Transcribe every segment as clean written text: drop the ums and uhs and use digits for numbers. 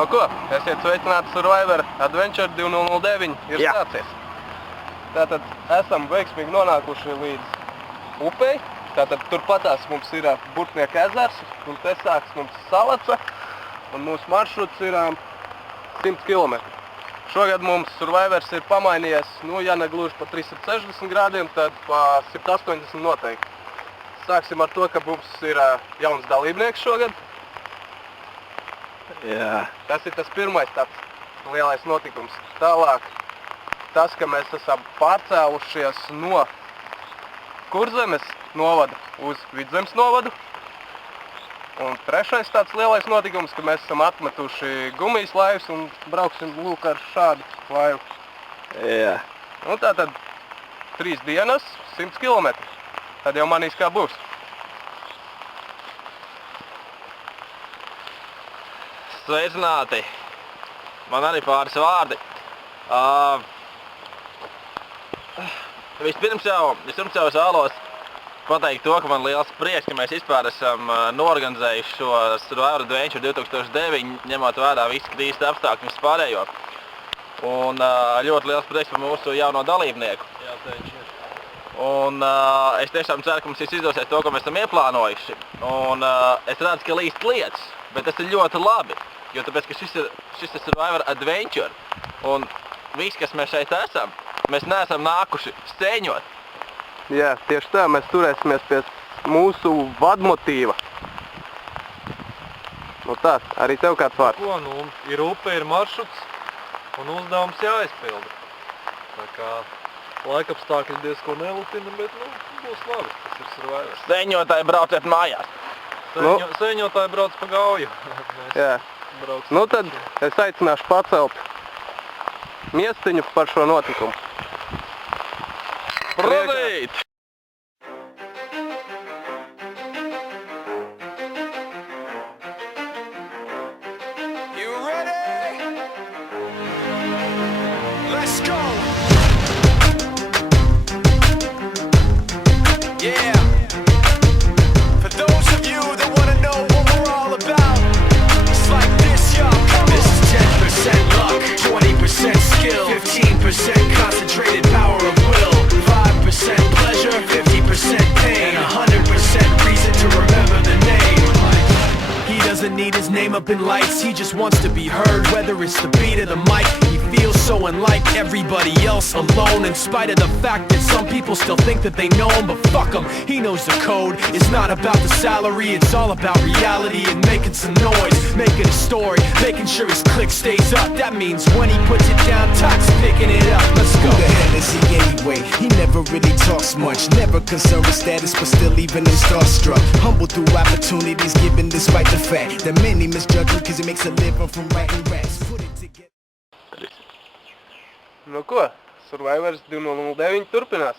No ko? Esiet sveicināti Survivor Adventure 2009 ir sācies. Tātad esam veiksmīgi nonākuši līdz upei. Tātad turpatās mums ir Burtnieka ezers, un te sāks mums Salaca, un mūsu maršruts ir 100 km. Šogad mums Survivors ir pamainījies, ja ne gluži pa 360 grādiem, tad pa 180 noteikti. Sāksim ar to, ka mums ir jauns dalībnieks šogad. Jā. Tas ir tas pirmais tāds lielais notikums. Tālāk tas, ka mēs esam pārcēlušies no Kurzemes novada uz Vidzemes novadu. Un trešais tāds lielais notikums, ka mēs esam atmetuši gumijas laivas un brauksim lūk ar šādu laivu. Jā. Un tātad 3 dienas, 100 km. Tad jau manīs kā būs. Sveicināti! Man arī pāris vārdi. Vispirms jau es vēlos pateikt to, ka man liels prieks, ka mēs vispār esam norganizējuši šo Survivor Adventure 2009, ņemot vērā visu krīzes apstākļu un vispārējo. Un ļoti liels prieks par mūsu jauno dalībnieku. Jā, teiši ir. Un es tiešām ceru, ka mums izdosies to, ko mēs esam ieplānojuši. Un es redzu, ka līst lietas, bet tas ir ļoti labi. Jo tāpēc, ka šis ir Survivor Adventure. Un viss, kas mēs šeit esam, mēs neesam nākuši steņot. Jā, tieši tā, mēs turēsimies pie mūsu vadmotīva. Nu tā, arī tev kāds vārds. Ko, ir upe, ir maršruts un uzdevums jāizpilda. Tā kā laikapstākļi diezko nelutina, bet būs labi, tas ir Survivor. Steņotāji brauciet mājās. Steņotāji brauc pa gauju. Jā. Nu tad es aicināšu pacelt miestiņu par šo notikumu. Protīt! You ready? Let's go! Yeah! For those of you that want to know what we're all about, it's like this, y'all. This is 10% luck, 20% skill, 15% concentrated power of will, 5% pleasure, 50% pain, and 100% reason to remember the name. He doesn't need his name up in lights, he just wants to be heard, whether it's the beat of the mic. He feels so unlike everybody else, alone, in spite of the fact that some people still think that they know him, but fuck him, he knows the code. It's not about the salary, it's all about reality and making some noise, making a story, making sure his click stays up. That means when he puts it down, Tox picking it up. Let's go. Who the hell is he anyway? He never really talks much, never concerned with status, but still even him starstruck. Humble through opportunities given despite the fact that many misjudge him cause he makes a living from writing raps. Put it together. Nu ko, Survivors 2009 turpinās.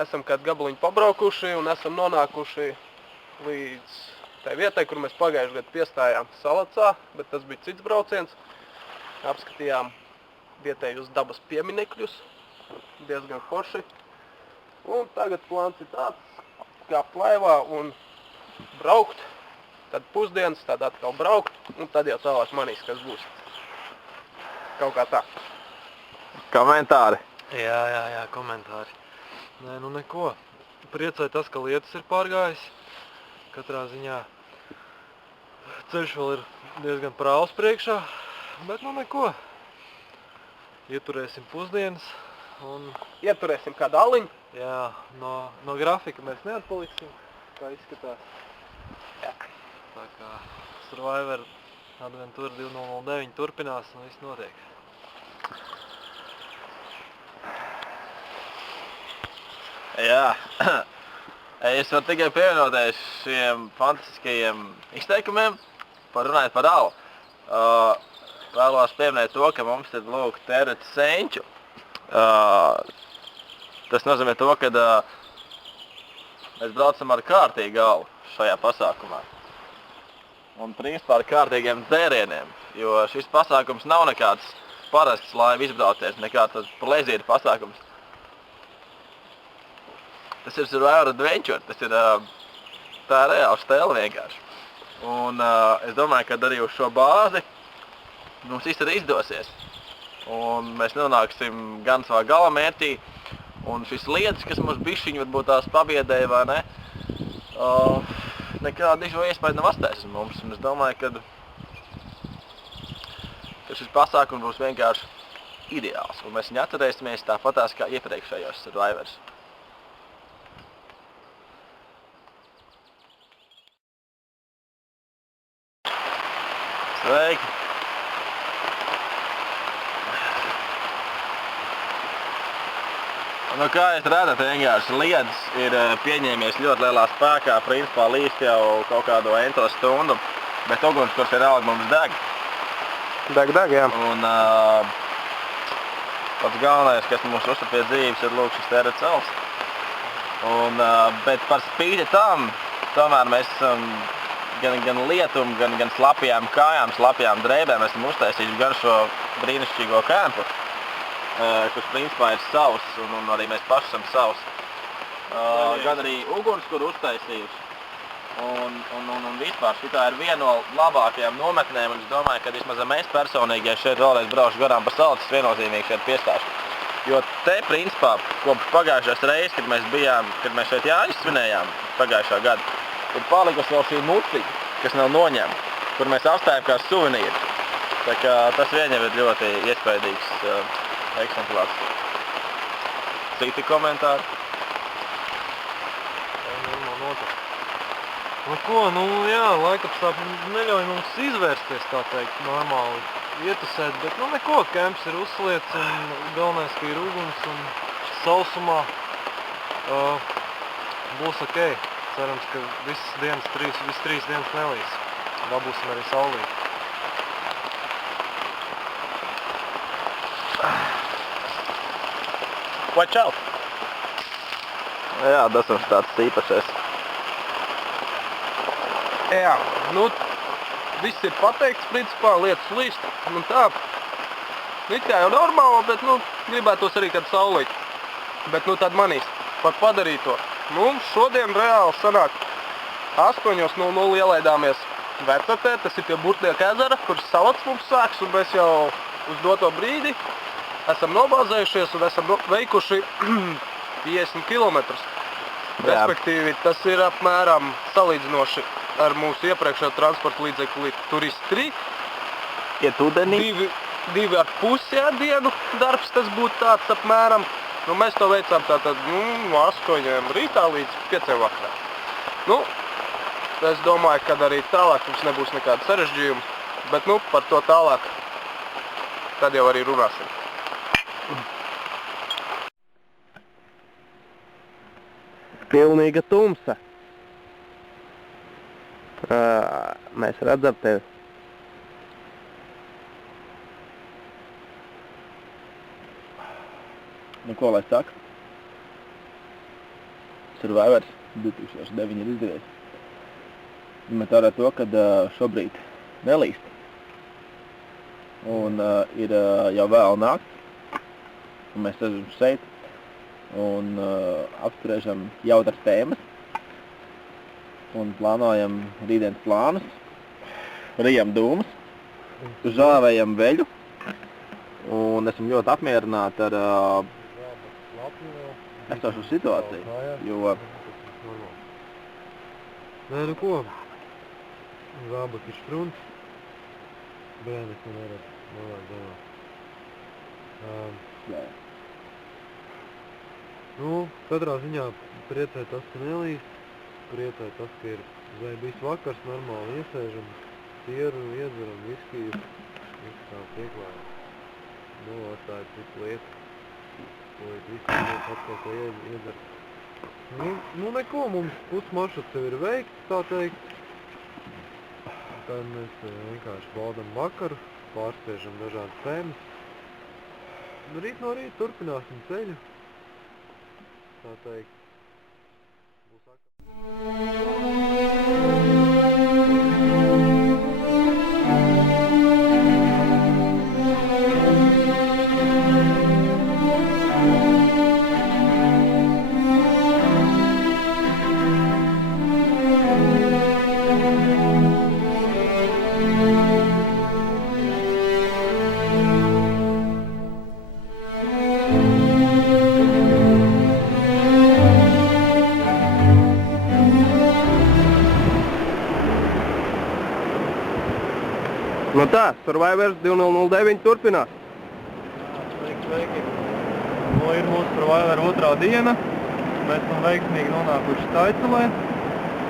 Esam kādu gabaliņu pabraukuši un esam nonākuši līdz tai vietai, kur mēs pagājušajā gadā piestājām Salacā, bet tas bija cits brauciens. Apskatījām vietējus dabas pieminekļus, diezgan forši. Un tagad plāns ir tāds, kā laivā un braukt, tad pusdienas, tad atkal braukt, un tad jau tālāk manīs, kas būs. Kaut kā tā. Komentāri. Jā, komentāri. Nē, nu neko. Priecāja tas, ka lietas ir pārgājis. Katrā ziņā ceļš vēl ir diezgan prāvs priekšā, bet nu neko. Ieturēsim pusdienas un... Ieturēsim kādu aliņu. Jā, no grafika mēs neatpaliksim, kā izskatās. Jā. Tā kā Survivor Adventure 2009 turpinās un viss notiek. Jā. Es varu tikai pievienoties šiem fantastiskajiem izteikumiem, runājot par alu. Vēlos pieminēt to, ka mums ir lūk tērēt senču. Tas nozīmē to, ka mēs braucam ar kārtīgu alu šajā pasākumā. Un principā ar kārtīgiem dzērieniem, jo šis pasākums nav nekāds parasts laivu izbraucies, nekāds plezīra pasākums. Tas ir Survivor Adventure, tā ir reāla stēle vienkārši. Un es domāju, ka arī uz šo bāzi mums viss arī izdosies. Un mēs nonāksim gan savā galamērķī, un šis lietas, kas mums bišķiņi varbūt tās pabiedēja, vai ne, nekādu šo iespēju nav atstājusi mums. Un es domāju, ka šis pasākums būs vienkārši ideāls, un mēs viņu atturēsimies tāpatās kā iepriekšējos Survivors. Sveiki! Nu, kā jūs redzat, vienkārši liedas ir pieņēmies ļoti lielā spēkā, principā līst jau kaut kādu ento stundu, bet ugunskurs vienalga mums deg. Deg, jā. Un pats galvenais, kas mums uztur pie dzīves, ir lūk šis teracels. Bet par spīti tam, tomēr mēs esam gan lietumu, gan slapjām kājām, slapjām drēbēm esam uztaisījuši gan šo brīnišķīgo kempu, kurš principā ir savs, un arī mēs paši esam savs. Gan arī ugunskura uztaisījuši. Un vispār šitā ir viena no labākajām nometnēm, un es domāju, ka vismaz mēs personīgi, ja šeit vēlreiz braušu garām pa Salacis, viennozīmīgi šeit piestāšu. Jo te, principā, kopš pagājušās reizes, kad mēs šeit izsvinējām pagājušā gada, ir palikusi vēl šī muciņa, kas nav noņemta, kur mēs apstājam kā suvenīru. Tā kā tas vien jau ir ļoti iespaidīgs eksemplārs. Citi komentāri? Nu ko, jā, laikapstākļi neļauj mums izvērsties, tā teikt, normāli ietusēt, bet neko, kemps ir uzsliets un galvenais, ka ir uguns un sausumā būs ok. Cerams, ka visas trīs dienas nelīs. Dabūsim arī saulīt. Watch out! Jā, tas mums tāds īpašais. Jā, viss ir pateikts, principā, lietas līst, un tā. It kā jau normāli, bet, gribētos arī kādu saulīt. Bet, tad manīs par padarīto. Šodien reāli sanāk 8:00 ielaidāmies Vecatē, tas ir pie Burtnieka ezera, kur Salacis mums sāks, un mēs jau uz doto brīdi esam nobāzējušies un esam veikuši 50 kilometrus. Respektīvi, tas ir apmēram salīdzinoši ar mūsu iepriekšējo transporta līdzekli Turist 3. Iet ūdenī? 2,5 dienu darbs tas būtu tāds apmēram. Mēs to veicām tātad no 8 rītā līdz 5 vakarā. Es domāju, ka arī tālāk mums nebūs nekāda sarežģījuma, bet par to tālāk tad jau arī runāsim. Pilnīga tumsa. Mēs redzam tevi. Ko lai saka? Survivors 2009 ir izdevies. Ņemot vērā to, ka šobrīd nelīst. Un ir jau vēl nakts. Un mēs esam šeit. Un apspriežam jautras tēmas. Un plānojam rītdienas plānus. Rijam dūmus. Žāvējam veļu. Un esam ļoti apmierināti ar esošu situāciju, jo... Nē, ko? Zābaki štrunts. Bērnes man nevajag domāt. Katrā ziņā priecē tas, ka nelīst. Priecē tas, ka ir bijis vakars, normāli iesēžam, tieru, iedzeram, viskiju. Viss tā pieklājam. Atstāja citu lietu. Visu lietu atkal ko iedzer. Neko, mums pusmaršruts jau ir veikts, tā teikt. Tad mēs vienkārši baudam vakaru, pārspiežam dažādas tēmas. Rīt no rīta turpināsim ceļu. Tā teikt. Nu tā, Survivors 2009 turpinās. Sveiki. Nu ir mūsu Survivor otrā diena. Mēs esam veiksmīgi nonākuši Taicelē,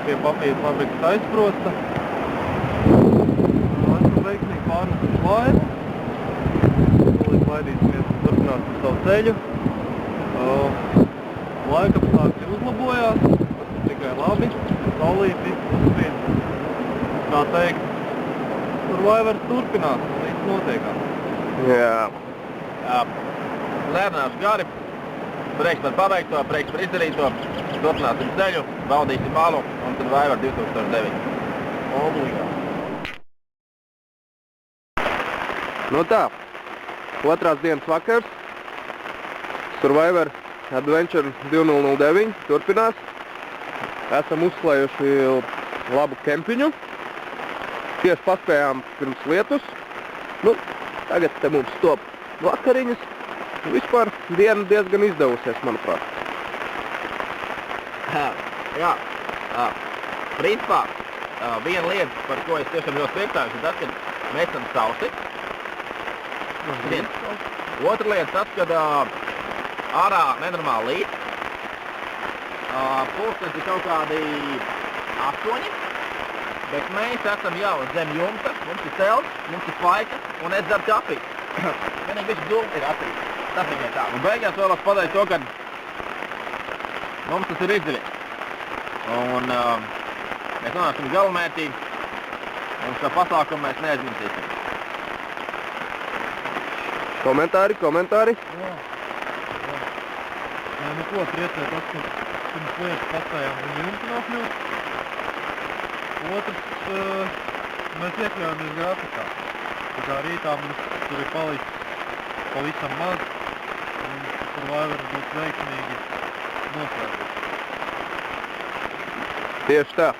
pie papīra fabrikas aizsprosta. Esam veiksmīgi pārnesuši laivu. Tūlīt laidīsimies un turpināsim savu ceļu. Laikapstākļi uzlabojās, tas ir tikai labi. Saulīti uzspīd. Kā teikt, Survivors turpinās un viss notiekās. Jā. Lērnāšu gari, prieks par paveikto, prieks par izdarīto, turpināsim ceļu, baudīsim balu un Survivor 2009. Obligāti. Nu tā, otrās dienas vakars, Survivor Adventure 2009 turpinās. Esam uzklājuši labu kempiņu. Tieši paspējām pirms lietus. Nu, tagad te mums top vakariņas. Vispār diena diezgan izdevusies, manuprāt. Jā. Principā, viena lieta, par ko es tiešām ļoti priecājos, ir tas, ka mēs esam sausi. Otra lieta tas, kad ārā nenormāli līt. Pulkstenis ir kaut kādi 8, bet mēs esam jau zem jumta, mums ir telts, mums ir faika un es dzeru kafiju. Vienīgi visu dūmu ir attīst. Tas tikai tā. Un beigās vēlos pateikt to, ka mums tas ir izdevies. Un mēs nonāksim galamērķī un šo pasākumu mēs neaizmirsīsim. Komentāri? Jā. Nu ko, priecē tas, ka pirms lietas paspējām viņu jumtu nokļūt. Otrs, mēs iekļāvamies grafikā. Tā kā rītā mums tur ir palicis pavisam maz, un Survivor būs veiksmīgi noslēgts. Tieši tā.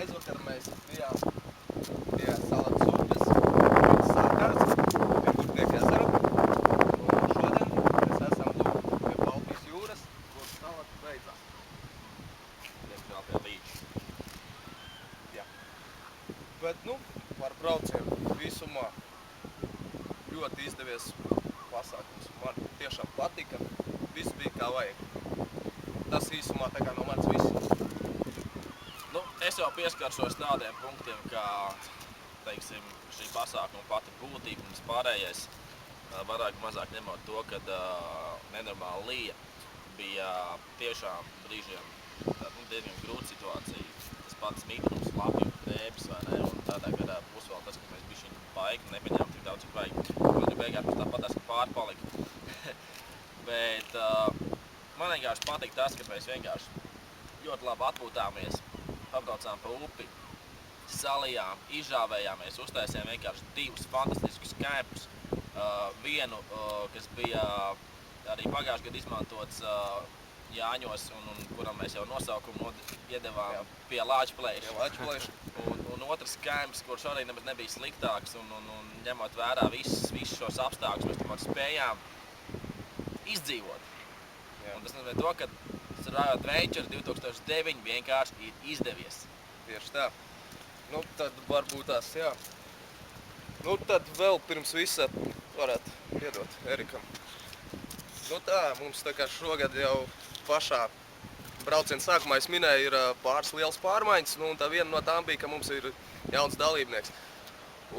Aizvakar mēs bijām pie Salats upes Sākars, pie Kurtnieka ezera. Un šodien mēs esam pie Baltijas jūras, kur Salats beidzās. Diemžēl pie līča. Jā. Bet, par braucienu visumā ļoti izdevies pasākums. Man tiešām patika. Viss bija kā vajag. Tas īsumā tā kā no manis viss. Es jau pieskaršos tādiem punktiem, kā, teiksim, šī pasākuma pati būtība un pārējais. vairāk mazāk ņemot to, ka nenormāli lija bija tiešām brīžiem diezgan grūta situācija. Tas pats mitrums, lapju, tēpes, vai ne? Un tādā gadā būs vēl tas, ka mēs bišķiņ baigi nepaņēmām tik daudz, cik vajag. Man beigās mums tāpat tas pārpalika. Bet man vienkārši patīk tas, ka mēs vienkārši ļoti labi atpūtāmies, pabraucām pa upi, salijām, izžāvējāmies, uztaisījām vienkārši 2 fantastiskus kempus. Vienu, kas bija arī pagājušajā gadā izmantots Jāņos, un kuram mēs jau nosaukumu iedevām pie Lāčplēša. Un otrs kemps, kurš arī nemaz nebija sliktāks, un ņemot vērā visus šos apstākļus, mēs tomēr spējām izdzīvot. Un tas nozīmē to, ka Survivor Adventure 2009 vienkārši ir izdevies. Tieši tā. Nu, tad varbūt tās, jā. Nu, tad vēl pirms visa varētu piedot Erikam. Nu tā, mums tā kā šogad jau pašā brauciena sākumā es minēju, ir pāris liels pārmaiņas, nu, un tā viena no tām bija, ka mums ir jauns dalībnieks.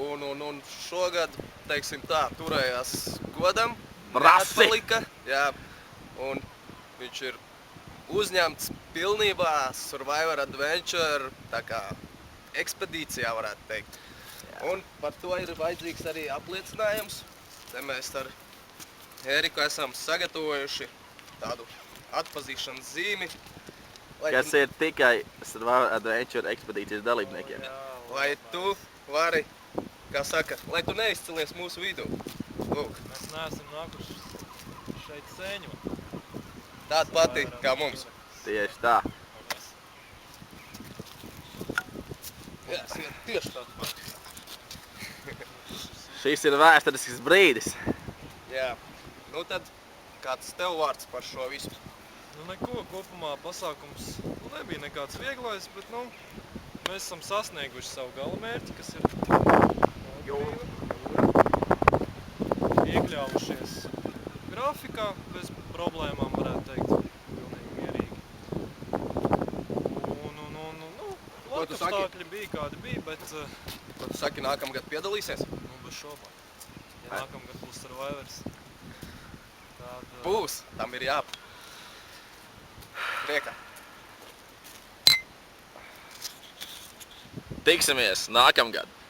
Un šogad, teiksim tā, turējās godam, neatpalika, jā, un viņš ir uzņemts pilnībā Survivor Adventure, tā kā ekspedīcijā varētu teikt. Un par to ir vajadzīgs arī apliecinājums. Te mēs ar Eriku esam sagatavojuši tādu atpazīšanas zīmi. Kas ir tikai Survivor Adventure ekspedīcijas dalībniekiem. Lai tu vari, kā saka, lai tu neizcelies mūsu vidū. Lūk, Mēs neesam nākuši šeit sēņot. tāda pati kā mums. Tieši tā. Jā, tieši tāda pati. Šis ir vēsturisks brīdis. Jā, nu tad kāds tev vārds par šo visu? Nu neko, kopumā pasākums nebija nekāds vieglais, bet mēs esam sasnieguši savu galamērķi, kas ir iekļāvušies grafikā, bez problēmām varētu teikt, pilnīgi mierīgi. Ko tu saki? Laikapstākļi bija kādi bija, bet Ko tu saki, nākamgad piedalīsies? bez šobām. Ja nākamgad būs Survivors, tad Būs, tam ir jāp. Priekā. Tiksimies nākamgad!